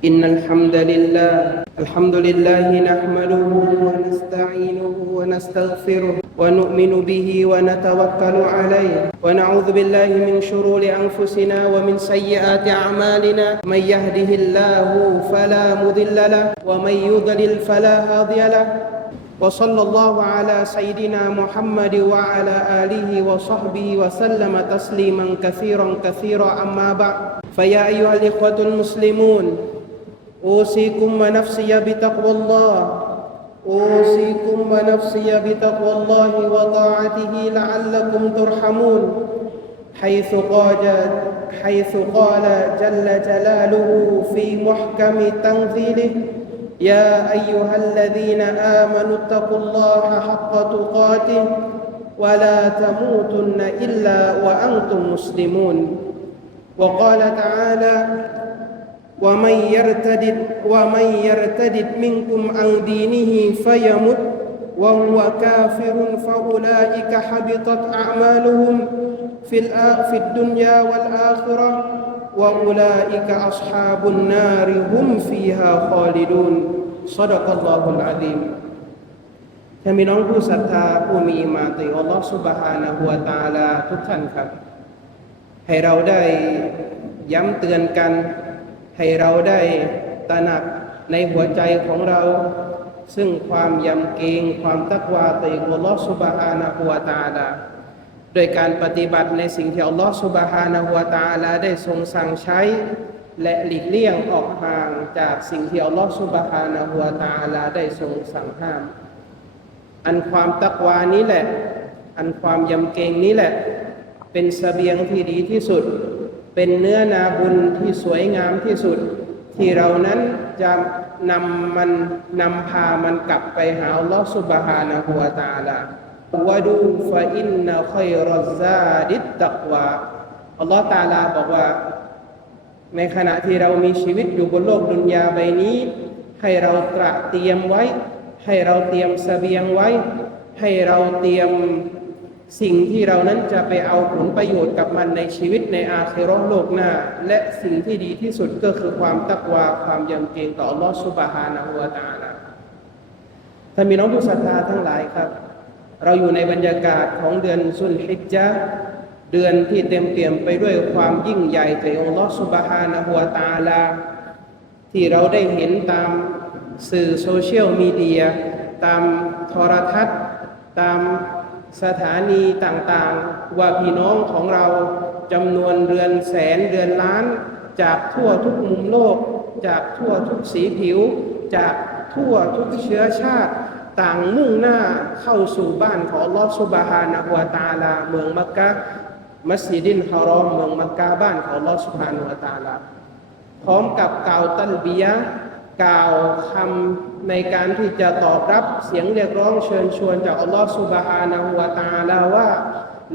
إن الحمد لله الحمد لله نحمده ونستعينه ونستغفره ونؤمن به ونتوكل عليه. ونعوذ بالله من شرور أنفسنا ومن سيئات أعمالنا. من يهده الله فلا مضل له ومن يضلل فلا هادي له. وصلى الله على سيدنا محمد وعلى آله وصحبه وسلم تسليما كثيرا كثيرا. أما بعد فيا أيها الإخوة المسلمون أوصيكم ونفسي بتقوى الله. أوصيكم ونفسي بتقوى الله وطاعته لعلكم ترحمون. حيث قال حيث قال جل جلاله في محكم تنزيله يا أيها الذين آمنوا اتقوا الله حق تقاته ولا تموتن إلا وأنتم مسلمون. وقال تعالى ومن يرتد ومن يرتد منكم عن دينه فيمت وهو كافر فأولئك حبطت أعمالهم في في الدنيا والآخرة وأولئك أصحاب النار هم فيها خالدون صدق الله العظيم ท่านพี่น้องผู้ศรัทธาผู้มีอิมานต่ออัลลอฮฺ سبحانه และ تعالى ทุกท่านครับ ให้เราได้ย้ำเตือนกัน ให้เราได้ตระหนักในหัวใจของเรา ซึ่งความยำเกรงความตักวาติอัลลอฮฺสุบฮานะหัวตาลาโดยการปฏิบัติในสิ่งที่อัลลอฮฺสุบฮานะหัวตาลาได้ทรงสั่งใช้ และหลีกเลี่ยงออกห่างจากสิ่งที่อัลลอฮฺสุบฮานะหัวตาลาได้ทรงสั่งห้าม อันความตักวานี้แหละ อันความยำเกรงนี้แหละ เป็นสเสบียงที่ดีที่สุด เป็นเนื้อนาบุญที่สวยงามที่สุด ที่เรานั้นจะนำมันนำพามันกลับไปหาลอสุบฮานะฮูวตาลาวะดูฟะอินนะคอยรซาดิตตักวาอัลลอฮฺตาลาบอกว่า ในขณะที่เรามีชีวิตอยู่บนโลกดุนยาใบนี้ ให้เราตระเตรียมไว้ ให้เราเตรียมสเสบียงไว้ ให้เราเตรียม สิ่งที่เรานั้นจะไปเอาผลประโยชน์กับมันในชีวิตในอาเคโรโลกหน้า และสิ่งที่ดีที่สุดก็คือความตักวาความยำเกรงต่อลอสุบฮานะฮูวตาลาท่านมีน้องผู้ศรัทธาทั้งหลายครับ เราอยู่ในบรรยากาศของเดือนสุลฮิจญะห์เดือนที่เต็มเปี่ยมไปด้วยความยิ่งใหญ่จากอัลลอสุบฮานะฮูวตาลา ที่เราได้เห็นตามสื่อโซเชียลมีเดีย ตามโทรทัศน์ ตาม สถานีต่างๆ ว่าพี่น้องของเราจำนวนเรือนแสนเรือนล้าน จากทั่วทุกมุมโลก จากทั่วทุกสีผิว จากทั่วทุกเชื้อชาติ ต่างมุ่งหน้าเข้าสู่บ้านของลอสุบฮานะฮุวตาลา เมืองมักกะมัสยิดินฮารอมเมืองมักกะบ้านของลอสุบฮานะฮุวตาลา พร้อมกับกล่าวตัลบียะกล่าวคำ ในการที่จะตอบรับเสียงเรียกร้องเชิญชวนจากอัลลอฮฺสุบฮานะฮูวาตาลาว่า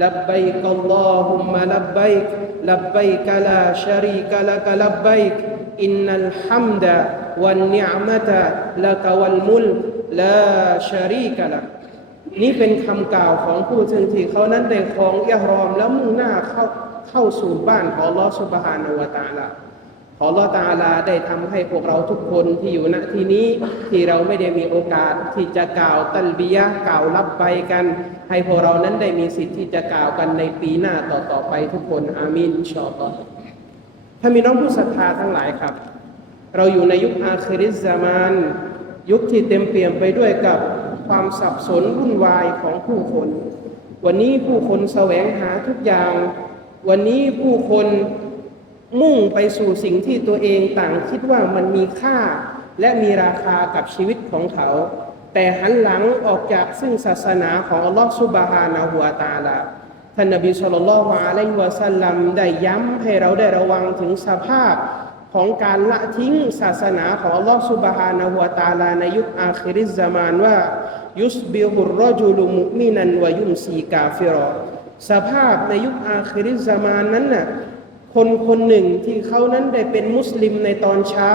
ลับบัยกัลลอฮุมมะลับบัยกลับบัยกะลาชารีกะละกะลับบัยกอินนัลฮัมดะวันนิอมะตะละกะวัลมุลลาชารีกะละนี่เป็นคำกล่าวของผู้ซึ่งที่เขานั้นได้ครองอิหรอมแล้วมุ่งหน้าเข้าเข้าสู่บ้านของอัลลอฮฺสุบฮานะฮูวาตาลา ขอลอตาลาได้ทำให้พวกเราทุกคนที่อยู่ณที่นี้ที่เราไม่ได้มีโอกาสที่จะกล่าวตัลบียะกล่าวรับไปกัน ให้พวกเรานั้นได้มีสิทธิ์ที่จะกล่าวกันในปีหน้าต่อๆไปทุกคนอามีนอินชออัลลอฮ์ถ้ามีน้องผู้ศรัทธาทั้งหลายครับ เราอยู่ในยุคอาคริสซามานยุคที่เต็มเปี่ยมไปด้วยกับความสับสนวุ่นวายของผู้คน วันนี้ผู้คนแสวงหาทุกอย่าง วันนี้ผู้คน มุ่งไปสู่สิ่งที่ตัวเองต่างคิดว่ามันมีค่า และมีราคากับชีวิตของเขา แต่หันหลังออกจากซึ่งศาสนาของอัลลอฮฺสุบฮานะฮุวาตาลาท่านนบีสุลต่านละฮ์อะลัยฮิวะสัลลัมได้ย้ำให้เราได้ระวังถึงสภาพของการละทิ้งศาสนาของอัลลอฮฺสุบฮานะฮุวาตาลาในยุคอาคิริซามานว่ายุสบิฮุรรจุลุมุมินันวะยุมซีกาฟิรอสภาพในยุคอาคิริซามานนั้นน่ะ คนคนหนึ่งที่เขานั้นได้เป็นมุสลิมในตอนเช้า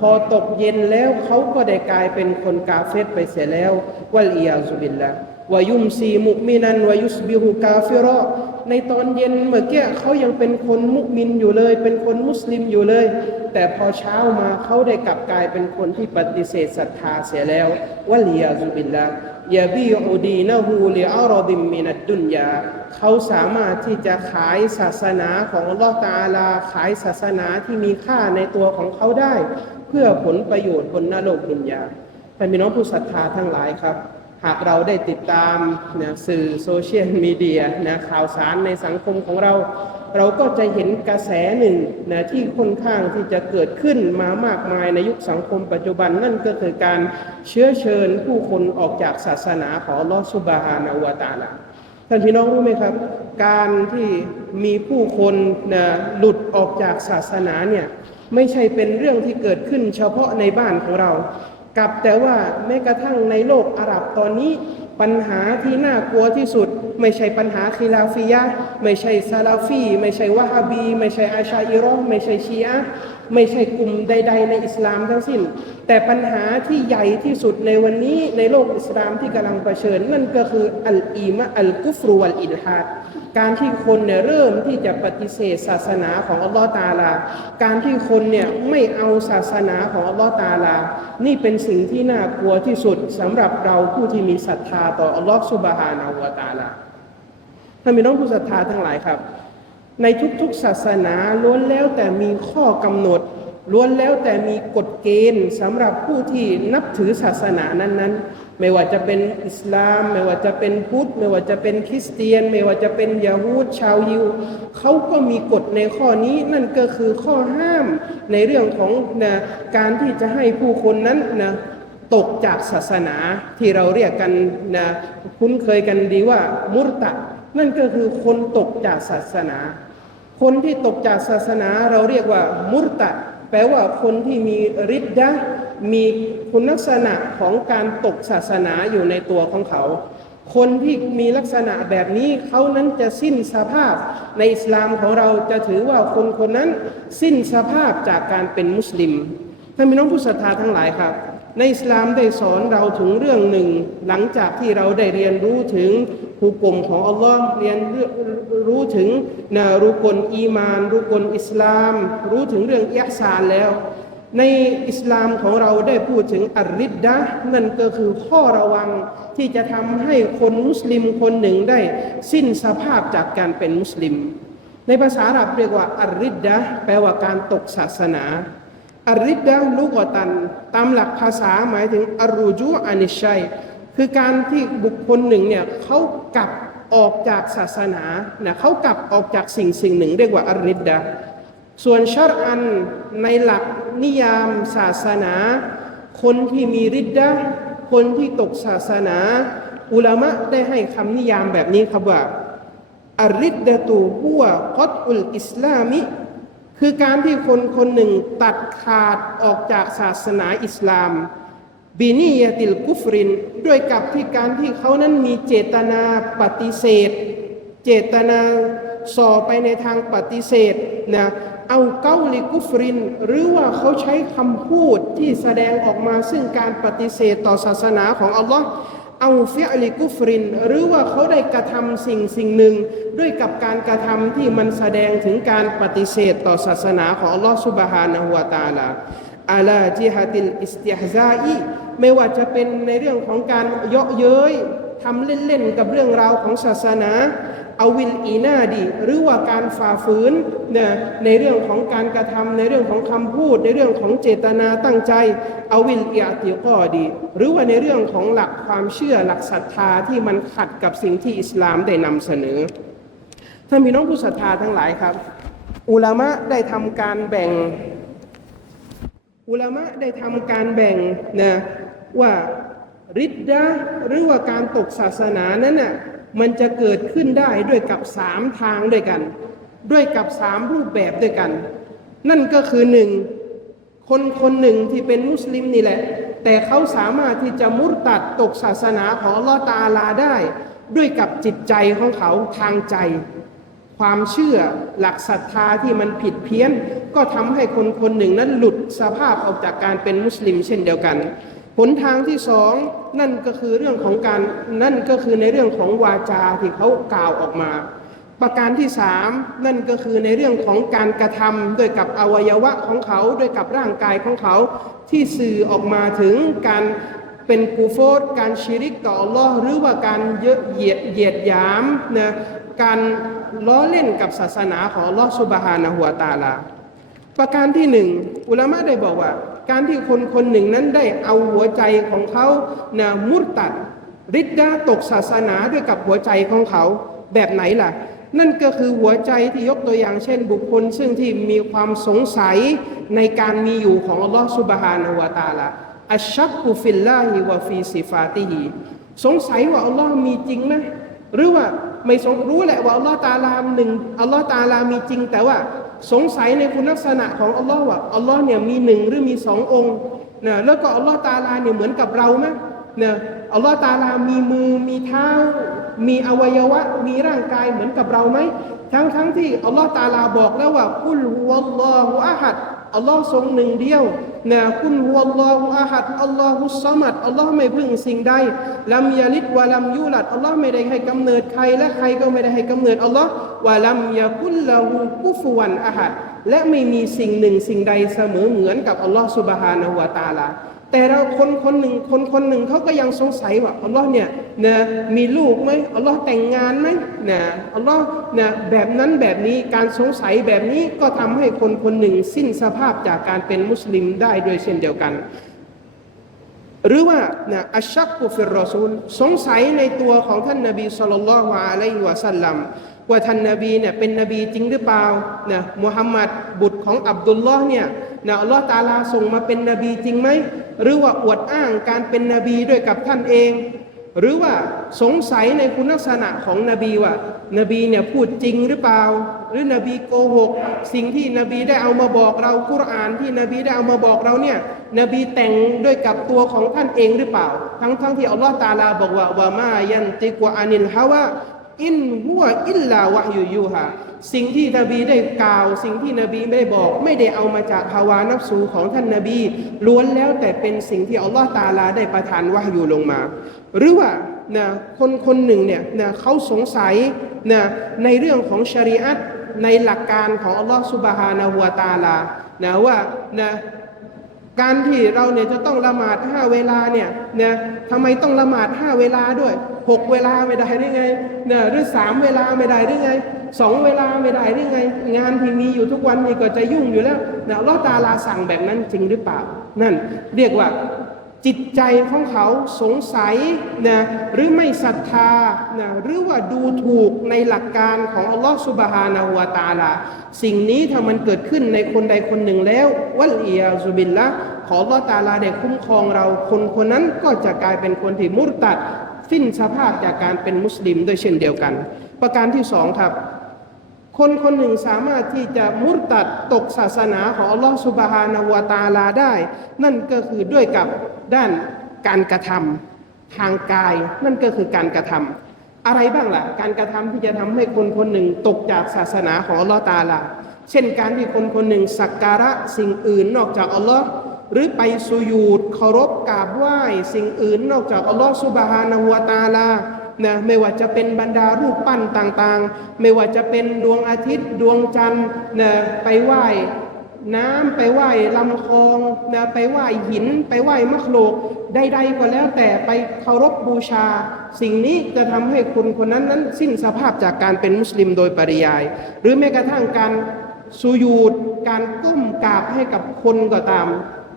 พอตกเย็นแล้วเขาก็ได้กลายเป็นคนกาเฟตไปเสียแล้ววัลอียาซุบิลละวายุมซีมุมินันวายุสบิฮุกาฟิรอ ในตอนเย็นเมื่อกี้เขายังเป็นคนมุมินอยู่เลย เป็นคนมุสลิมอยู่เลย แต่พอเช้ามาเขาได้กลับกลายเป็นคนที่ปฏิเสธศรัทธาเสียแล้ววะลียาซุบิลละยาบีอูดีนะฮูลิอารอดิมมินัดดุนยาเขาสามารถที่จะขายศาสนาของลอตาลา ขายศาสนาที่มีค่าในตัวของเขาได้ เพื่อผลประโยชน์บนนโลกดุนยาท่านมีน้องผู้ศรัทธาทั้งหลายครับ หากเราได้ติดตามนะสื่อโซเชียลมีเดียนะข่าวสารในสังคมของเรา เราก็จะเห็นกระแสหนึ่งนะที่ค่อนข้างที่จะเกิดขึ้นมามากมายในยุคสังคมปัจจุบันนั่นก็คือการเชื้อเชิญผู้คนออกจากศาสนาของลอสุบฮานาวตาลาท่านพี่น้องรู้ไหมครับ การที่มีผู้คนนะหลุดออกจากศาสนาเนี่ยไม่ใช่เป็นเรื่องที่เกิดขึ้นเฉพาะในบ้านของเรา กับแต่ว่าแม้กระทั่งในโลกอาหรับตอนนี้ปัญหาที่น่ากลัวที่สุด ไม่ใช่ปัญหาคิลาฟิยะไม่ใช่ซาลาฟีไม่ใช่วะฮาบี ไม่ใช่อาชาอิรอไม่ใช่ชีอะไม่ใช่กลุ่มใด ๆ ในอิสลามทั้งสิ้น แต่ปัญหาที่ใหญ่ที่สุดในวันนี้ในโลกอิสลามที่กำลังเผชิญ นั่นก็คืออัลอีมะอัลกุฟรุวัลอิลฮาด การที่คนเนี่ยเริ่มที่จะปฏิเสธศาสนาของอัลลอฮ์ตาลา การที่คนเนี่ยไม่เอาศาสนาของอัลลอฮ์ตาลา นี่เป็นสิ่งที่น่ากลัวที่สุดสำหรับเราผู้ที่มีศรัทธาต่ออัลลอฮ์สุบฮานาหูวตาลาท่านพี่น้องผู้ศรัทธาทั้งหลายครับ ในทุกๆศาสนาล้วนแล้วแต่มีข้อกำหนด ล้วนแล้วแต่มีกฎเกณฑ์สำหรับผู้ที่นับถือศาสนานั้นๆ ไม่ว่าจะเป็นอิสลาม ไม่ว่าจะเป็นพุทธ ไม่ว่าจะเป็นคริสเตียน ไม่ว่าจะเป็นยาฮูดชาวยิวเขาก็มีกฎในข้อนี้นั่นก็คือข้อห้ามในเรื่องของนะการที่จะให้ผู้คนนั้นนะตกจากศาสนาที่เราเรียกกันนะคุ้นเคยกันดีว่ามุรตะนั่นก็คือคนตกจากศาสนา คนที่ตกจากศาสนาเราเรียกว่ามุรตะแปลว่าคนที่มีฤทธิ์ดะมี คุณลักษณะของการตกศาสนาอยู่ในตัวของเขา คนที่มีลักษณะแบบนี้เขานั้นจะสิ้นสภาพ ในอิสลามของเราจะถือว่าคนคนนั้นสิ้นสภาพจากการเป็นมุสลิมท่านพี่น้องผู้ศรัทธาทั้งหลายครับ ในอิสลามได้สอนเราถึงเรื่องหนึ่ง หลังจากที่เราได้เรียนรู้ถึงภูกลมของอัลลอฮ์เรียนรู้ถึงนะรุกลอีมาน รุกลอิสลาม รู้ถึงเรื่องอิยซานแล้ว ในอิสลามของเราได้พูดถึงอัรริดดะนั่นก็คือข้อระวังที่จะทำให้คนมุสลิมคนหนึ่งได้สิ้นสภาพจากการเป็นมุสลิม ในภาษาอาหรับเรียกว่าอัรริดดะแปลว่าการตกศาสนาอัรริดดะลูกอตัน ตามหลักภาษาหมายถึงอรูจูอานิชัย คือการที่บุคคลหนึ่งเนี่ยเขากลับออกจากศาสนานะเขากลับออกจากสิ่งสิ่งหนึ่ง เรียกว่าอัรริดดะ ส่วนชรอันในหลักนิยามศาสนา คนที่มีริดดะคนที่ตกศาสนา อุลามะได้ให้คำนิยามแบบนี้ครับว่าอัรริดดะตูฮัวกัตอุลอิสลามิ คือการที่คนคนหนึ่งตัดขาดออกจากศาสนาอิสลามบินียติลกุฟริน ด้วยกับที่การที่เขานั้นมีเจตนาปฏิเสธ เจตนาส่อไปในทางปฏิเสธนะ เอาเกาลิกุฟริน หรือว่าเขาใช้คำพูดที่แสดงออกมาซึ่งการปฏิเสธต่อศาสนาของอัลลอฮ์เอาฟิอลิกุฟริน หรือว่าเขาได้กระทำสิ่งสิ่งหนึ่ง ด้วยกับการกระทำที่มันแสดงถึงการปฏิเสธต่อศาสนาของอัลลอฮ์สุบฮานะฮุวาตาลาอาลาจิฮะติลอิสติฮซาอีไม่ว่าจะเป็นในเรื่องของการเยาะเย้ยทำเล่นๆกับเรื่องราวของศาสนา อาวิลอีนาดีหรือว่าการฝ่าฝืนนี่ยในเรื่องของการกระทำในเรื่องของคำพูด ในเรื่องของเจตนาตั้งใจเอาวิลเอียติก็ดี หรือว่าในเรื่องของหลักความเชื่อหลักศรัทธาที่มันขัดกับสิ่งที่อิสลามได้นำเสนอ ถ้ามีน้องผู้ศรัทธาทั้งหลายครับ อุลามะได้ทำการแบ่ง อุลามะได้ทำการแบ่งนะว่าริดดะหรือว่าการตกศาสนานั้นน่ะ มันจะเกิดขึ้นได้ด้วยกับสามทางด้วยกัน ด้วยกับสามรูปแบบด้วยกัน นั่นก็คือหนึ่งคนคนหนึ่งที่เป็นมุสลิมนี่แหละ แต่เขาสามารถที่จะมุรตัดตกศาสนาของลอตาลาได้ ด้วยกับจิตใจของเขาทางใจ ความเชื่อหลักศรัทธาที่มันผิดเพี้ยน ก็ทำให้คนคนหนึ่งนั้นหลุดสภาพออกจากการเป็นมุสลิมเช่นเดียวกัน หนทางที่สองนั่นก็คือเรื่องของการนั่นก็คือในเรื่องของวาจาที่เขากล่าวออกมา ประการที่สามนั่นก็คือในเรื่องของการกระทำด้วยกับอวัยวะของเขาด้วยกับร่างกายของเขาที่สื่อออกมาถึงการเป็นกูโฟดการชิริกต่ออัลลอฮ์หรือว่าการเยอะเหยียดเหยียดยามนะการล้อเล่นกับศาสนาของอัลลอฮ์สุบฮานะฮุวตาลา ประการที่หนึ่งอุลามะได้บอกว่า การที่คนคนหนึ่งนั้นได้เอาหัวใจของเขานะมุตตัดริดดาตกศาสนาด้วยกับหัวใจของเขาแบบไหนล่ะ นั่นก็คือหัวใจที่ยกตัวอย่างเช่น บุคคล ซึ่งที่มีความสงสัยในการมีอยู่ของอัลลอฮฺสุบฮานะฮูวตาลาอัชชักกุฟิลลาฮิวะฟีซิฟาติฮีสงสัยว่าอัลลอฮ์มีจริงไหมหรือว่าไม่สงรู้แหละว่าอัลลอฮ์ตาลามหนึ่งอัลลอฮ์ตาลามีจริงแต่ว่า สงสัยในคุณลักษณะของอัลลอฮ์ว่าอัลลอฮ์เนี่ยมีหนึ่งหรือมีสององค์นะแล้วก็อัลลอฮ์ตาลาเนี่ยเหมือนกับเราไหมเนี่ยอัลลอฮ์ตาลามีมือมีเท้า มีอวัยวะ มีร่างกายเหมือนกับเราไหมทั้งทั้งที่อัลลอฮ์ตาลาบอกแล้วว่ากุลฮุวัลลอฮุอะฮัด อัลลอฮ์ทรงหนึ่งเดียวนะคุณฮุวัลลอฮุอาฮัดอัลลอฮุสมัดอัลลอฮ์ไม่พึ่งสิ่งใดลัมยาลิดวะลัมยูลัดอัลลอฮ์ไม่ได้ให้กำเนิดใครและใครก็ไม่ได้ให้กำเนิดอัลลอฮ์วะลัมยากุลละหูกุฟวันอาฮัดและไม่มีสิ่งหนึ่งสิ่งใดเสมอเหมือนกับอัลลอฮ์สุบฮานะฮูวะตาลา แต่เราคนคนหนึ่งคนคนหนึ่งเขาก็ยังสงสัยว่าอัลลอฮ์เนี่ยนะมีลูกไหมอัลลอฮ์แต่งงานไหมนะอัลลอฮ์นะแบบนั้นแบบนี้การสงสัยแบบนี้ก็ทำให้คนคนหนึ่งสิ้นสภาพจากการเป็นมุสลิมได้ด้วยเช่นเดียวกัน หรือว่านะอัชชักกุฟิรรอซูลสงสัยในตัวของท่านนบีสุลต่านละฮ์อะลัยฮิวะสัลลัมว่าท่านนบีเนี่ยเป็นนบีจริงหรือเปล่านะมุฮัมมัดบุตรของอับดุลลอฮ์เนี่ย นะอัลลอฮ์ตาลาส่งมาเป็นนบีจริงไหม หรือว่าอวดอ้างการเป็นนบีด้วยกับท่านเอง หรือว่าสงสัยในคุณลักษณะของนบีว่า นบีเนี่ยพูดจริงหรือเปล่า หรือนบีโกหก สิ่งที่นบีได้เอามาบอกเรากุรอานที่นบีได้เอามาบอกเราเนี่ยนบีแต่งด้วยกับตัวของท่านเองหรือเปล่า ทั้งทั้งที่อัลลอฮ์ตาลาบอกว่าว่ามายันติกวาอานิลฮาวะ อินหัวอิลลาวะยูยูฮาสิ่งที่นบีได้กล่าว สิ่งที่นบีไม่ได้บอก ไม่ได้เอามาจากฮาวานับสูของท่านนบีล้วนแล้วแต่เป็นสิ่งที่อัลลอฮ์ตาลาได้ประทานวะยูลงมา หรือว่านะคนคนหนึ่งเนี่ยนะเขาสงสัยนะในเรื่องของชริอัตในหลักการของอัลลอฮ์สุบฮานะฮูวตาลานะว่านะ การที่เราเนี่ยจะต้องละหมาดห้าเวลาเนี่ยนะทำไมต้องละหมาดห้าเวลาด้วยหกเวลาไม่ได้ได้ไงเนี่ยหรือสามเวลาไม่ได้ได้ไงสองเวลาไม่ได้ได้ไง งานที่มีอยู่ทุกวันนี่ก็จะยุ่งอยู่แล้วเนี่ยลอตาลาสั่งแบบนั้นจริงหรือเปล่า นั่น เรียกว่า จิตใจของเขาสงสัยนะหรือไม่ศรัทธานะหรือว่าดูถูกในหลักการของอัลลอฮฺสุบฮานาหัวตาลาสิ่งนี้ถ้ามันเกิดขึ้นในคนใดคนหนึ่งแล้ว วัลอียซุบิลละขออัลลอฮฺตาลาได้คุ้มครองเราคนคนนั้นก็จะกลายเป็นคนที่มุรตัดสิ้นสภาพจากการเป็นมุสลิมด้วยเช่นเดียวกัน ประการที่สองครับ คนคนหนึ่งสามารถที่จะมุตัดตกศาสนาของอัลลอฮฺสุบฮานาวตาลาได้ นั่นก็คือด้วยกับด้านการกระทำทางกาย นั่นก็คือการกระทำอะไรบ้างล่ะ การกระทำที่จะทำให้คนคนหนึ่งตกจากศาสนาของอัลลอฮฺตาลา เช่นการที่คนคนหนึ่งสักการะสิ่งอื่นนอกจากอัลลอฮ์หรือไปสุยูดเคารพกราบไหว้สิ่งอื่นนอกจากอัลลอฮ์สุบฮานะวตาลา นะไม่ว่าจะเป็นบรรดารูปปั้นต่างๆ ไม่ว่าจะเป็นดวงอาทิตย์ดวงจันทร์นะไปไหว้น้ำไปไหว้ลำคลองนะไปไหว้หิน ไปไหว้มะโขลกใดๆก็แล้วแต่ไปเคารพบูชา สิ่งนี้จะทำให้คนคนนั้นนั้นสิ้นสภาพจากการเป็นมุสลิมโดยปริยาย หรือแม้กระทั่งการสุยูดการก้มกราบให้กับคนก็ตาม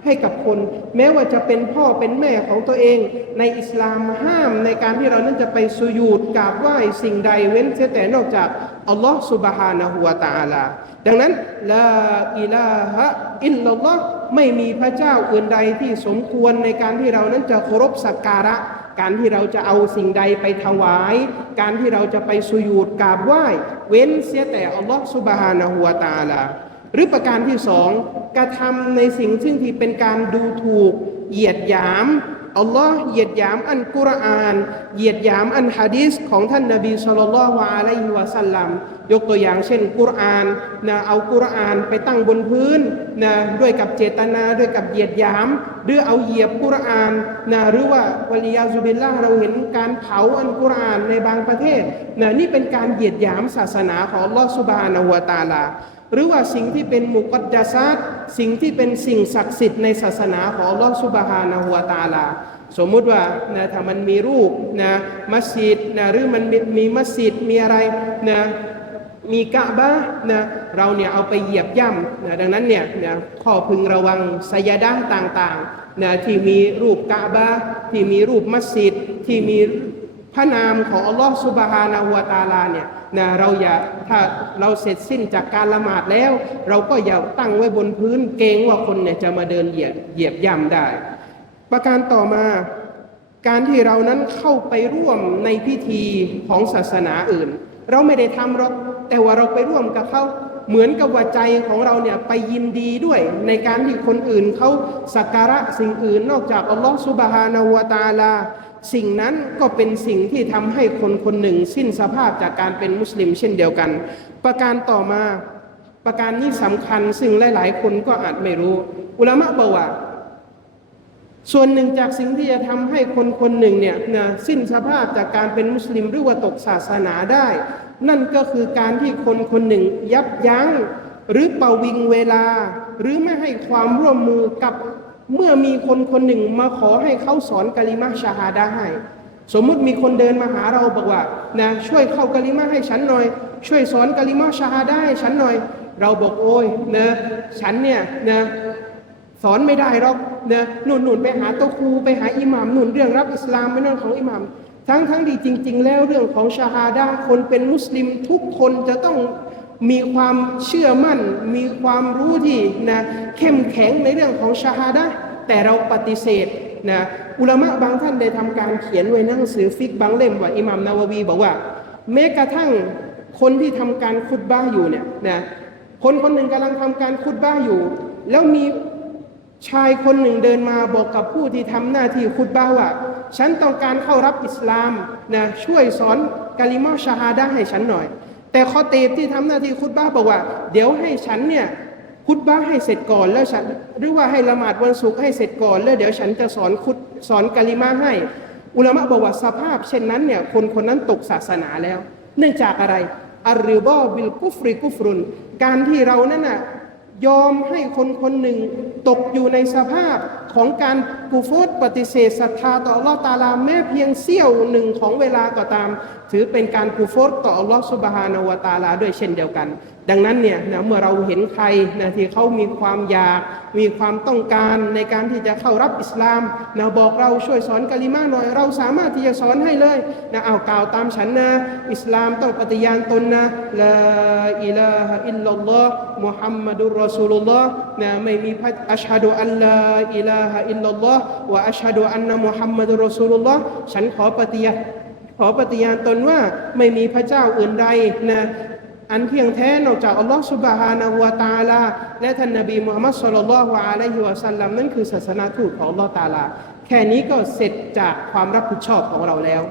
ให้กับคน แม้ว่าจะเป็นพ่อเป็นแม่ของตัวเอง ในอิสลามห้ามในการที่เรานั้นจะไปสุยูดกราบไหว้สิ่งใดเว้นเสียแต่นอกจากอัลลอฮ์สุบฮานะฮุวาตาลา ดังนั้นลาอิลาฮะอินลลอฮ์ไม่มีพระเจ้าอื่นใดที่สมควรในการที่เรานั้นจะเคารพสักการะ การที่เราจะเอาสิ่งใดไปถวาย การที่เราจะไปสุยูดกราบไหว้ เว้นเสียแต่อัลลอฮ์สุบฮานะฮุวาตาลา หรือประการที่สองกระทำในสิ่งซึ่งที่เป็นการดูถูก เหยียดหยามอัลลอฮ์เหยียดหยามอันกุรอาน เหยียดหยามอันฮะดีษของท่านนบีสุลต่านละฮ์อะลัยฮิวะสัลลัมยกตัวอย่างเช่น กุรอานนะเอากุรอานไปตั้งบนพื้นนะด้วยกับเจตนาด้วยกับเหยียดหยามหรือเอาเหยียบกุรอานนะหรือว่าวลียาซุบิลละเราเห็นการเผาอันกุรอานในบางประเทศนะนี่เป็นการเหยียดหยามศาสนาของอัลลอฮ์สุบานะฮูวะตาลา หรือว่าสิ่งที่เป็นมุกัดดัซัดสิ่งที่เป็นสิ่งศักดิ์สิทธิ์ในศาสนาของลอสุบฮานะฮูวตาลา สมมุติว่านะถ้ามันมีรูปนะมัสยิดนะหรือมันมีมัสยิดมีอะไรนะมีกะบะนะเราเนี่ยเอาไปเหยียบย่ำนะดังนั้นเนี่ยนะข้อพึงระวังสยดะต่างๆนะที่มีรูปกะบะที่มีรูปมัสยิดที่มี พระนามของอัลลอฮ์สุบฮานาหัวตาลาเนี่ยนะเราอย่าถ้าเราเสร็จสิ้นจากการละหมาดแล้ว เราก็อย่าตั้งไว้บนพื้นเกรงว่าคนเนี่ยจะมาเดินเหยียบเหยียบย่ำได้ ประการต่อมาการที่เรานั้นเข้าไปร่วมในพิธีของศาสนาอื่น เราไม่ได้ทำหรอกแต่ว่าเราไปร่วมกับเขาเหมือนกับว่าใจของเราเนี่ยไปยินดีด้วย ในการที่คนอื่นเขาสักการะสิ่งอื่น นอกจากอัลลอฮ์สุบฮานาหัวตาลา สิ่งนั้นก็เป็นสิ่งที่ทำให้คนคนหนึ่งสิ้นสภาพจากการเป็นมุสลิมเช่นเดียวกัน ประการต่อมาประการนี้สำคัญซึ่งหลาย ๆ คนก็อาจไม่รู้ อุลามะบอกว่าส่วนหนึ่งจากสิ่งที่จะทำให้คนคนหนึ่งเนี่ยนะสิ้นสภาพจากการเป็นมุสลิมหรือว่าตกศาสนาได้ นั่นก็คือการที่คนคนหนึ่งยับยั้งหรือเป่าวิงเวลา หรือไม่ให้ความร่วมมือกับ เมื่อมีคนคนหนึ่งมาขอให้เขาสอนกะลิมะชาฮาดะห์ให้ สมมุติมีคนเดินมาหาเราบอกว่านะช่วยเข้ากะลิมะให้ฉันหน่อย ช่วยสอนกะลิมะชาฮาดะห์ให้ฉันหน่อย เราบอกโอ้ยนะฉันเนี่ยนะสอนไม่ได้หรอกนะนุ่นนุ่นไปหาโตะครูไปหาอิหมัมนุ่นเรื่องรับอิสลามเป็นเรื่องของอิหมัมทั้งทั้งที่จริง ๆ แล้วเรื่องของชาฮาดาคนเป็นมุสลิมทุกคนจะต้อง มีความเชื่อมั่น มีความรู้ที่นะเข้มแข็งในเรื่องของชาฮาดาแต่เราปฏิเสธนะอุลามะบางท่านได้ทำการเขียนไว้ในหนังสือฟิกบางเล่มว่าอิหมัมนาววีบอกว่าแม้กระทั่งคนที่ทำการคุดบ้าอยู่เนี่ยนะคนคนหนึ่งกำลังทำการคุดบ้าอยู่ แล้วมีชายคนหนึ่งเดินมาบอกกับผู้ที่ทำหน้าที่คุดบ้าว่า ฉันต้องการเข้ารับอิสลามนะช่วยสอนกาลิมาชาฮาดะให้ฉันหน่อย แต่ข้อเตบที่ทำหน้าที่คุดบ้าบอกว่า เดี๋ยวให้ฉันเนี่ยคุดบ้าให้เสร็จก่อนแล้วฉันหรือว่าให้ละหมาดวันศุกร์ให้เสร็จก่อน แล้วเดี๋ยวฉันจะสอนคุดสอนกาลิมาให้ อุลามะบอกว่าสภาพ เช่นนั้นเนี่ยคนคนนั้นตกศาสนาแล้ว เนื่องจากอะไรอาริบอบิลกุฟริกุฟรุน การที่เรานั่นน่ะ ยอมให้คนคนหนึ่งตกอยู่ในสภาพของการกูฟตปฏิเสธศรัทธาต่ออัลลอฮ์ตาลาแม้เพียงเสี้ยวหนึ่งของเวลาก็ตาม ถือเป็นการกูฟตต่ออัลลอฮ์สุบฮานาวะตาลาด้วยเช่นเดียวกัน ดังนั้นเนี่ยนะเมื่อเราเห็นใครนะที่เขามีความอยาก มีความต้องการในการที่จะเข้ารับอิสลามนะบอกเราช่วยสอนกะลิมาหน่อย เราสามารถที่จะสอนให้เลยนะเอากล่าวตามฉันนะอิสลามต้องปฏิญาณตนนะลาอิลาฮอิลลัลลอฮ์มุฮัมมัดุลรอซูลุลลอฮ์นะไม่มีพระอัชฮะดุอัลลาอิลาฮอิลลัลลอฮ์วะอัชฮะดุอันนะมุฮัมมัดุลรอซูลุลลอฮ์ฉันขอปฏิญาณขอปฏิญาณตนว่าไม่มีพระเจ้าอื่นใดนะ อันเที่ยงแท้นอกจากอัลลอฮฺสุบฮานะฮูวตาลา และท่านนบีมุฮัมมัดสุลลัลลอฮุอะลัยฮิวะสัลลัมนั่นคือศาสนาทูตของอัลลอฮฺตาลา แค่นี้ก็เสร็จจากความรับผิดชอบของเราแล้ว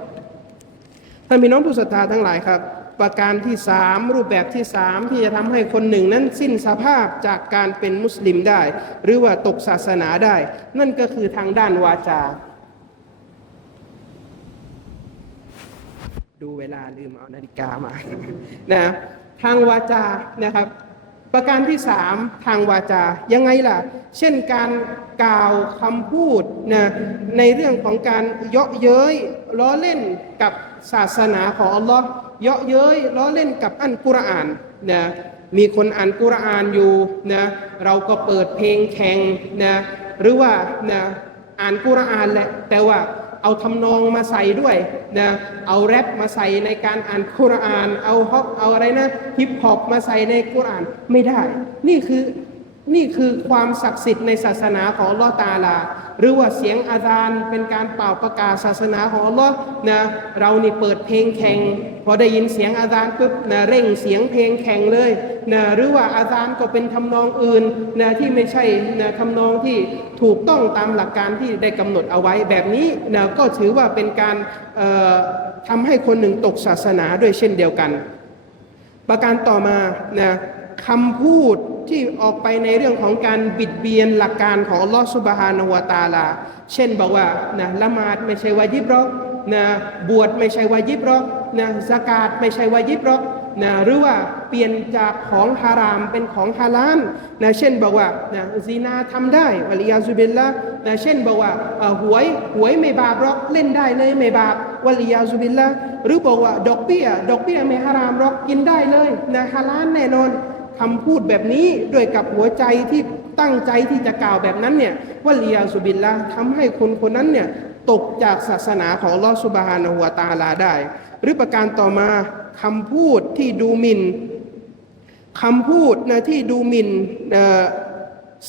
ท่านพี่น้องผู้ศรัทธาทั้งหลายครับ ประการที่สามรูปแบบที่สามที่จะทำให้คนหนึ่งนั้นสิ้นสภาพจากการเป็นมุสลิมได้ หรือว่าตกศาสนาได้ นั่นก็คือทางด้านวาจา ดูเวลาลืมเอานาฬิกามานะ ทางวาจานะครับ ประการที่สามทางวาจายังไงล่ะ เช่นการกล่าวคำพูดนะในเรื่องของการเยาะเย้ยล้อเล่นกับศาสนาของอัลลอฮ์เยาะเย้ยล้อเล่นกับอันกุรอานนะมีคนอ่านกุรอานอยู่นะเราก็เปิดเพลงแข่งนะหรือว่านะอ่านกุรอานแหละแต่ว่า เอาทำนองมาใส่ด้วยนะเอาแรปมาใส่ในการอ่านคุราน เอาฮอปเอาอะไรนะฮิปฮอปมาใส่ในคุรานไม่ได้ นี่คือ นี่คือความศักดิ์สิทธิ์ในศาสนาของลอตาลา หรือว่าเสียงอาจารย์เป็นการเป่าประกาศศาสนาของลอนะเรานี่เปิดเพลงแข่งพอได้ยินเสียงอาจารย์ปุ๊บนะเร่งเสียงเพลงแข่งเลยนะหรือว่าอาจารย์ก็เป็นทำนองอื่นนะที่ไม่ใช่นะทำนองที่ถูกต้องตามหลักการที่ได้กำหนดเอาไว้แบบนี้นะก็ถือว่าเป็นการเอ่อทำให้คนหนึ่งตกศาสนาด้วยเช่นเดียวกัน ประการต่อมานะคำพูด ที่ออกไปในเรื่องของการบิดเบียนหลักการของอัลลอฮฺสุบฮานาวตาลา เช่นบอกว่านะละหมาดไม่ใช่วาญิบรอกนะบวชไม่ใช่วาญิบรอกนะสกาดไม่ใช่วาญิบรอกนะหรือว่าเปลี่ยนจากของฮารามเป็นของฮาลาลนะเช่นบอกว่านะซีนาทำได้วะลิยาซุบิลละนะเช่นบอกว่าเอ่อหวยหวยไม่บาปหรอกเล่นได้เลยไม่บาปวะลิยาซุบิลละหรือบอกว่าดอกเบี้ยดอกเบี้ยไม่ฮารามหรอกกินได้เลยนะฮาลาลแน่นอน คำพูดแบบนี้ด้วยกับหัวใจที่ตั้งใจที่จะกล่าวแบบนั้นเนี่ยวะลิยาซุบิลละทำให้คนคนนั้นเนี่ยตกจากศาสนาของอัลลอฮฺสุบฮานะฮูวตาลาได้ หรือประการต่อมาคำพูดที่ดูหมิ่นคำพูดนะที่ดูหมิ่นเอ่อ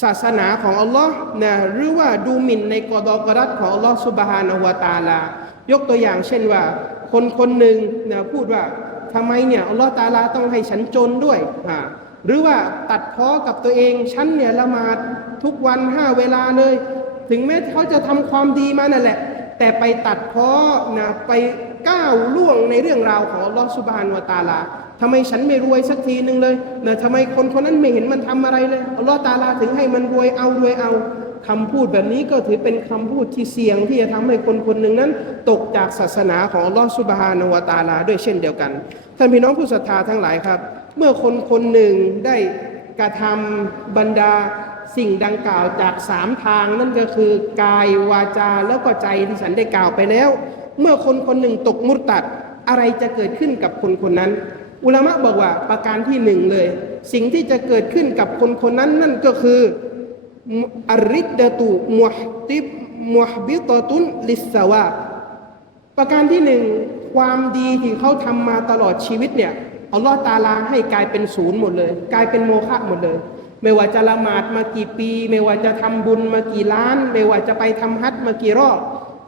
ศาสนาของอัลลอฮ์นะหรือว่าดูหมิ่นในกอดอกรัตของอัลลอฮ์สุบฮานะฮูวตาลายกตัวอย่างเช่นว่า คนคนหนึ่งนะพูดว่าทำไมเนี่ยอัลลอฮ์ตาอาลาต้องให้ฉันจนด้วยอ่า หรือว่าตัดพ้อกับตัวเองฉันเนี่ยละหมาดทุกวันห้าเวลาเลย ถึงแม้เขาจะทำความดีมานั่นแหละ แต่ไปตัดพ้อนะไปก้าวล่วงในเรื่องราวของอัลลอฮ์สุบฮานวตาลาทำไมฉันไม่รวยสักทีหนึ่งเลยนะทำไมคนคนนั้นไม่เห็นมันทำอะไรเลยอัลลอฮ์ตาลาถึงให้มันรวยเอารวยเอาคำพูดแบบนี้ก็ถือเป็นคำพูดที่เสี่ยงที่จะทำให้คนคนหนึ่งนั้น ตกจากศาสนาของอัลลอฮ์สุบฮานวตาลาด้วยเช่นเดียวกันท่านพี่น้องผู้ศรัทธาทั้งหลายครับ เมื่อคนคนหนึ่งได้กระทำบรรดาสิ่งดังกล่าวจากสามทางนั่นก็คือกายวาจาแล้วก็ใจที่ฉันได้กล่าวไปแล้ว เมื่อคนคนหนึ่งตกมุตตัดอะไรจะเกิดขึ้นกับคนคนนั้น อุลามะบอกว่าประการที่หนึ่งเลย สิ่งที่จะเกิดขึ้นกับคนคนนั้นนั่นก็คืออริดดะตุมุฮติบมุฮบิตตุนลิสวาประการที่หนึ่งความดีที่เขาทำมาตลอดชีวิตเนี่ย อัลลอฮ์ตาลาให้กลายเป็นศูนย์หมดเลย กลายเป็นโมฆะหมดเลย ไม่ว่าจะละหมาดมากี่ปี ไม่ว่าจะทำบุญมากี่ล้าน ไม่ว่าจะไปทำฮัจญ์มากี่รอบ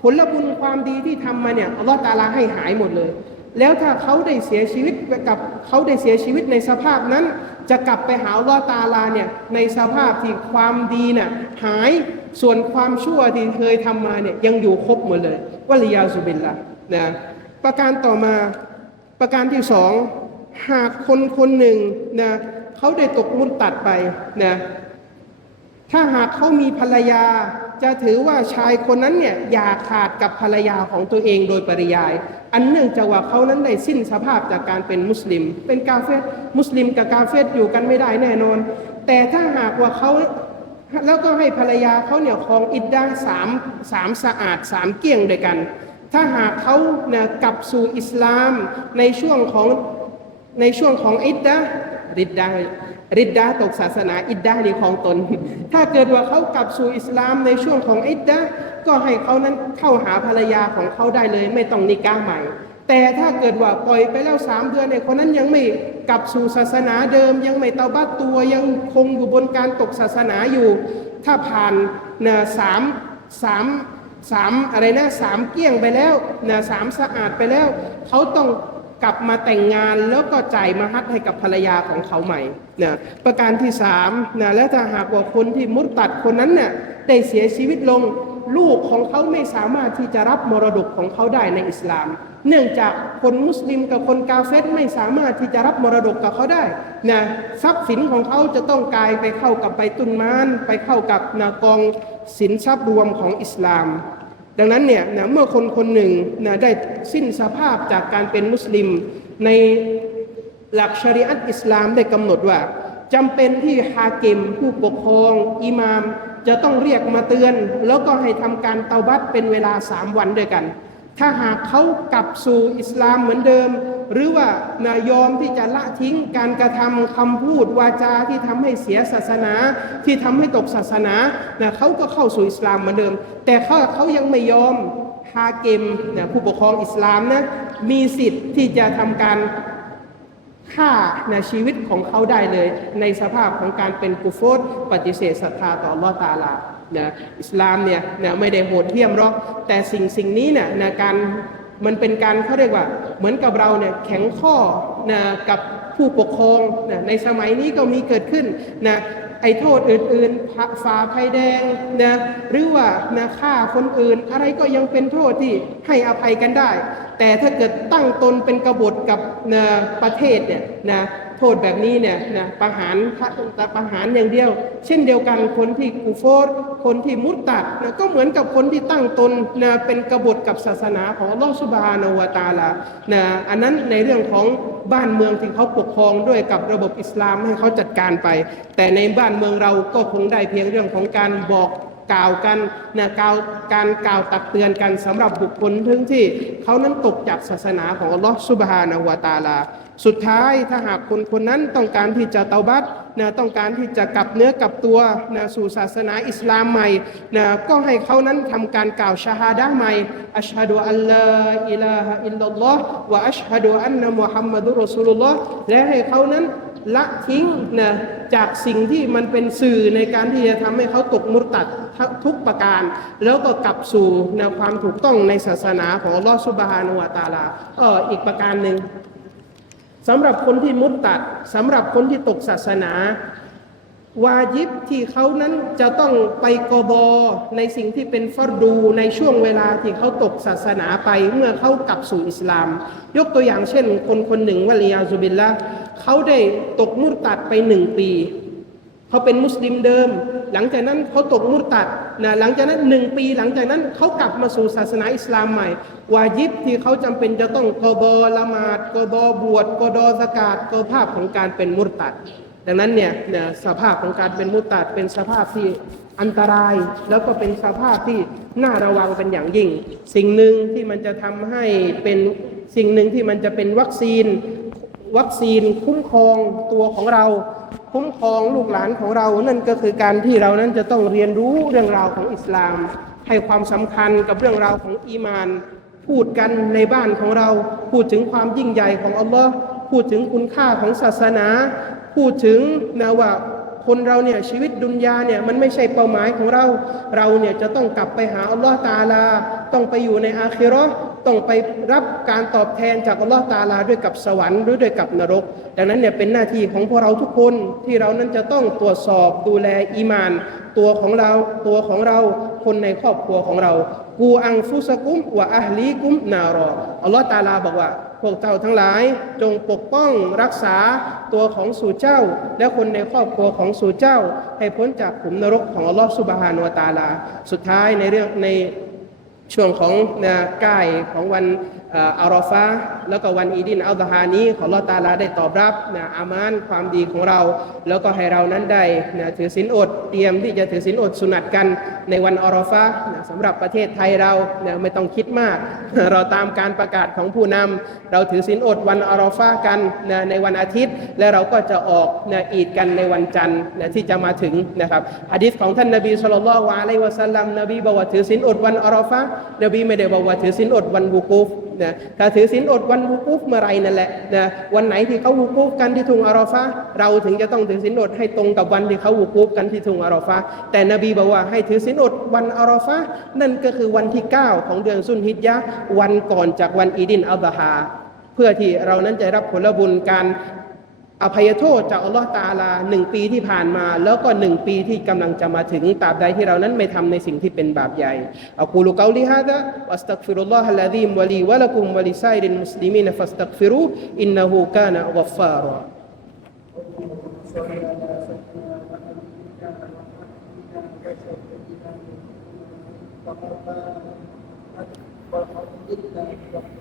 ผลบุญความดีที่ทำมาเนี่ยอัลลอฮ์ตาลาให้หายหมดเลย แล้วถ้าเขาได้เสียชีวิตกับเขาได้เสียชีวิตในสภาพนั้น จะกลับไปหาอัลลอฮ์ตาลาเนี่ยในสภาพที่ความดีน่ะหายส่วนความชั่วที่เคยทำมาเนี่ยยังอยู่ครบหมดเลยวะลิยาซุบิลละนะประการต่อมาประการที่สอง หากคนคนหนึ่งนะเขาได้ตกมุตตัดไปนะถ้าหากเขามีภรรยาจะถือว่าชายคนนั้นเนี่ยอย่าขาดกับภรรยาของตัวเองโดยปริยาย อันเนื่องจากว่าเขานั้นได้สิ้นสภาพจากการเป็นมุสลิม เป็นกาเฟตมุสลิมกับกาเฟตอยู่กันไม่ได้แน่นอน แต่ถ้าหากว่าเขาแล้วก็ให้ภรรยาเขาเนี่ยครองอิดดาสามสามสะอาดสามเกี้ยงด้วยกัน ถ้าหากเขาเนี่ยกลับสู่อิสลามในช่วงของ ในช่วงของอิดดาริดดาริดดาตกศาสนาอิดดานี่ของตน ถ้าเกิดว่าเขากลับสู่อิสลามในช่วงของอิดดาก็ให้เขานั้นเข้าหาภรรยาของเขาได้เลย ไม่ต้องนิกาใหม่ แต่ถ้าเกิดว่าปล่อยไปแล้วสามเดือนในคนนั้นยังไม่กลับสู่ศาสนาเดิม ยังไม่เตาบัตตัวยังคงอยู่บนการตกศาสนาอยู่ ถ้าผ่านนะสามสามสามอะไรนะสามเกี้ยงไปแล้วนะสามสะอาดไปแล้ว เขาต้อง กลับมาแต่งงานแล้วก็จ่ายมาฮัดให้กับภรรยาของเขาใหม่นะประการที่สามนะและถ้าหากว่าคนที่มุดตัดคนนั้นเนี่ยได้เสียชีวิตลงลูกของเขาไม่สามารถที่จะรับมรดกของเขาได้ในอิสลาม เนื่องจากคนมุสลิมกับคนกาเฟตไม่สามารถที่จะรับมรดกกับเขาได้นะทรัพย์สินของเขาจะต้องกลายไปเข้ากับใบตุนมาน ไปเข้ากับนากองสินทรัพย์รวมของอิสลาม ดังนั้นเนี่ยนะเมื่อคนคนหนึ่งนะได้สิ้นสภาพจากการเป็นมุสลิม ในหลักชริอัตอิสลามได้กำหนดว่าจำเป็นที่ฮาเกมผู้ปกครองอิหมาม จะต้องเรียกมาเตือน แล้วก็ให้ทำการเตาบัตเป็นเวลาสามวันด้วยกัน ถ้าหากเขากลับสู่อิสลามเหมือนเดิม หรือว่านายอมที่จะละทิ้งการกระทำคำพูดวาจาที่ทำให้เสียศาสนา ที่ทำให้ตกศาสนานะเขาก็เข้าสู่อิสลามเหมือนเดิม แต่เขาเขายังไม่ยอมฮาเกมนะผู้ปกครองอิสลามนะมีสิทธิ์ที่จะทำการฆ่าในชีวิตของเขาได้เลย ในสภาพของการเป็นกุฟรปฏิเสธศรัทธาต่อลอตาลานะอิสลามเนี่ยนะไม่ได้โหดเหี้ยมหรอกแต่สิ่งสิ่งนี้เนี่ยนะการ มันเป็นการเขาเรียกว่า เหมือนกับเราเนี่ยแข็งข้อนะกับผู้ปกครองนะในสมัยนี้ก็มีเกิดขึ้นนะไอ้โทษอื่นๆฝ่าภัยแดงนะหรือว่านะฆ่าคนอื่น อะไรก็ยังเป็นโทษที่ให้อภัยกันได้ แต่ถ้าเกิดตั้งตนเป็นกบฏกับนะประเทศเนี่ยนะ โทษแบบนี้เนี่ยนะประหารพระตรประหารอย่างเดียว เช่นเดียวกันคนที่กูโฟรคนที่มุตตัดนะก็เหมือนกับคนที่ตั้งตนนะเป็นกบฏกับศาสนาของลอสุบานาวตาลานะอันนั้นในเรื่องของบ้านเมืองที่เขาปกครองด้วยกับระบบอิสลามให้เขาจัดการไป แต่ในบ้านเมืองเราก็คงได้เพียงเรื่องของการบอกกล่าวกันนะกล่าวการกล่าวตักเตือนกันสำหรับบุคคลทึงที่เขานั้นตกจากศาสนาของอัลลอฮฺสุบฮานะฮูวาตาลา สุดท้ายถ้าหากคนคนนั้นต้องการที่จะเตาบัตนะต้องการที่จะกลับเนื้อกลับตัวนะสู่ศาสนาอิสลามใหม่นะก็ให้เขานั้นทำการกล่าวชาฮาดะใหม่อัชฮะดูอัลลอฮ์อิลาฮะอิลลัลลอฮ์วะอัชฮะดูอันนะมุฮัมมัดุรอสูลุลลอฮ์และให้เขานั้นละทิ้งนะจากสิ่งที่มันเป็นสื่อในการที่จะทำให้เขาตกมุตัดทุกประการ แล้วก็กลับสู่นวความถูกต้องในศาสนาของลอสุบฮานุวาตาลาเอออีกประการหนึ่ง สำหรับคนที่มุตตัดสำหรับคนที่ตกศาสนา วาญิบที่เขานั้นจะต้องไปกบอในสิ่งที่เป็นฟอรดูในช่วงเวลาที่เขาตกศาสนาไปเมื่อเขากลับสู่อิสลาม ยกตัวอย่างเช่น คนคนหนึ่งวะลียาซุบิลละเขาได้ตกมุตตัดไปหนึ่งปี เขาเป็นมุสลิมเดิม หลังจากนั้นเขาตกมุตัดนะหลังจากนั้นหนึ่งปี หลังจากนั้นเขากลับมาสู่ศาสนาอิสลามใหม่ วาญิบที่เขาจำเป็นจะต้องกอบอละหมาดกอบอบวชกอดอสกาดกอภาพของการเป็นมุตัด ดังนั้นเนี่ยนี่ยสภาพของการเป็นมุตัดเป็นสภาพที่อันตรายแล้วก็เป็นสภาพที่น่าระวังเป็นอย่างยิ่ง สิ่งหนึ่งที่มันจะทำให้เป็นสิ่งหนึ่งที่มันจะเป็นวัคซีน วัคซีนคุ้มครองตัวของเรา คุ้มครองลูกหลานของเรา นั่นก็คือการที่เรานั้นจะต้องเรียนรู้เรื่องราวของอิสลาม ให้ความสำคัญกับเรื่องราวของอีมาน พูดกันในบ้านของเรา พูดถึงความยิ่งใหญ่ของอัลลอฮ์พูดถึงคุณค่าของศาสนา พูดถึงนะว่าคนเราเนี่ยชีวิตดุนยาเนี่ยมันไม่ใช่เป้าหมายของเรา เราเนี่ยจะต้องกลับไปหาอัลลอฮ์ตาลา ต้องไปอยู่ในอาคิราะห์ ต้องไปรับการตอบแทนจากอัลลอฮ์ตาลาด้วยกับสวรรค์หรือด้วยกับนรก ดังนั้นเนี่ยเป็นหน้าที่ของพวกเราทุกคนที่เรานั้นจะต้องตรวจสอบดูแลอีมาน ตัวของเราตัวของเราคนในครอบครัวของเรา กูอังฟุสกุมวะอัลลีกุมนารออัลลอฮ์ตาลาบอกว่าพวกเจ้าทั้งหลายจงปกป้องรักษาตัวของสู่เจ้า และคนในครอบครัวของสู่เจ้า ให้พ้นจากขุมนรกของอัลลอฮ์สุบฮานวตาลา สุดท้ายในเรื่องใน ช่วงของนะใกล้ของวัน อ่ออารอฟาแล้วก็วันอีดินอัลฮานี้ของลอตาลาได้ตอบรับนะอามานความดีของเรา แล้วก็ให้เรานั้นได้นะถือศีลอดเตรียมที่จะถือศีลอดสุนัตกันในวันอารอฟานะสำหรับประเทศไทยเรานะไม่ต้องคิดมาก เราตามการประกาศของผู้นำเราถือศีลอดวันอารอฟากันนะในวันอาทิตย์ และเราก็จะออกนะอีดกันในวันจันทร์นะที่จะมาถึงนะครับฮะดิษของท่านนบีสุลต่านละวะอะลัยวะสัลลัมนบีบอกว่าถือศีลอดวันอารอฟะนบีไม่ได้บอกว่าถือศีลอดวันวูกูฟนะถ้าถือศีลอดวันวูกูฟเมื่อไรนั่นแหละนะวันไหนที่เขาวูกูฟกันที่ทุงอารอฟะเราถึงจะต้องถือศีลอดให้ตรงกับวันที่เขาวูกูฟกันที่ทุงอารอฟะแต่นบีบอกว่าให้ถือศีลอดวันอารอฟะนั่นก็คือวันที่ 9 ของเดือนสุนฮิจยะวันก่อนจากวันอีดินอัลดฮาเพื่อที่เรานั้นจะรับผลบุญการ อภัยโทษจากอัลลอฮ์ตาลาหนึ่งปีที่ผ่านมา แล้วก็หนึ่งปีที่กำลังจะมาถึงตราบใดที่เรานั้นไม่ทำในสิ่งที่เป็นบาปใหญ่อักูลุกาลิฮะดะวัสตักฟิรุลลอฮะลาดีมวะลีวะลักุมวะลิไซรินมุสลิมีนฟัสตักฟิรูอินนะฮูกานะกัฟฟารอ ا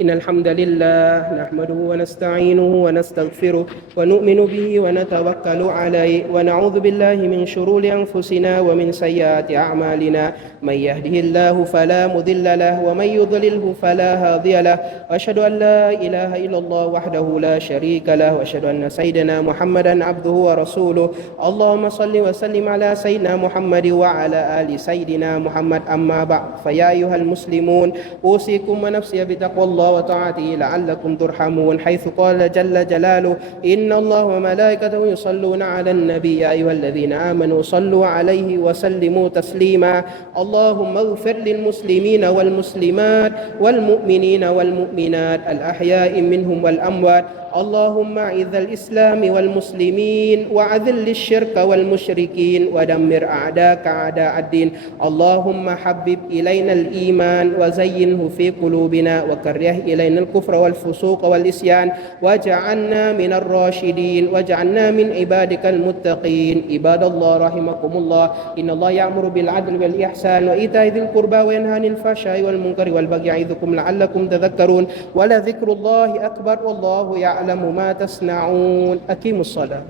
إن الحمد لله نحمده ونستعينه ونستغفره ونؤمن به ونتوكل عليه ونعوذ بالله من شرور أنفسنا ومن سيئات أعمالنا. من يهده الله فلا مضل له ومن يضلله فلا هادي له. وأشهد أن لا إله إلا الله وحده لا شريك له. وأشهد أن سيدنا محمدا عبده ورسوله. اللهم صل وسلم على سيدنا محمد وعلى آل سيدنا محمد. أما بعد فيا أيها المسلمون أوصيكم ونفسي بتقوى الله وطاعته لعلكم ترحمون حيث قال جل جلاله إن الله وملائكته يصلون على النبي يا أيها الذين آمنوا صلوا عليه وسلموا تسليما. اللهم اغفر للمسلمين والمسلمات والمؤمنين والمؤمنات الأحياء منهم والأموات. اللهم اعز الاسلام والمسلمين واذل الشرك والمشركين ودمر اعداءك اعداء الدين. اللهم حبب إلينا الإيمان وزينه في قلوبنا وكره إلينا الكفر والفسوق والإسيان. واجعلنا من الراشدين واجعلنا من عبادك المتقين. عباد الله رحمكم الله. إن الله يأمر بالعدل والإحسان وإيتاء ذي القربى وينهى عن الفحشاء والمنكر والبغي يعظكم لعلكم تذكرون. ولذكر الله أكبر والله يعلم. يعلم ما تصنعون. أقيموا الصلاة.